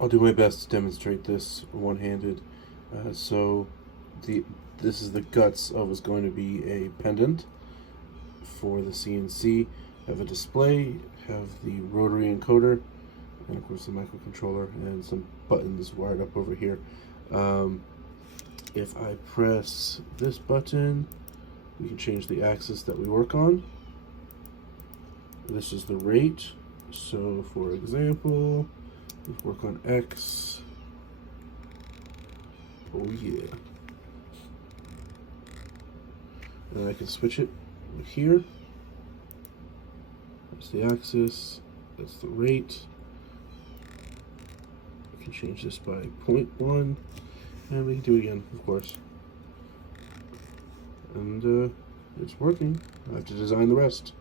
I'll do my best to demonstrate this one-handed. This is the guts of what's going to be a pendant for the CNC. Have a display, have the rotary encoder, and of course the microcontroller, and some buttons wired up over here. If I press this button, we can change the axis that we work on. This is the rate. So for example, let's work on X. Oh yeah. And I can switch it here. That's the axis, that's the rate. We can change this by 0.1, and we can do it again, of course. And it's working. I have to design the rest.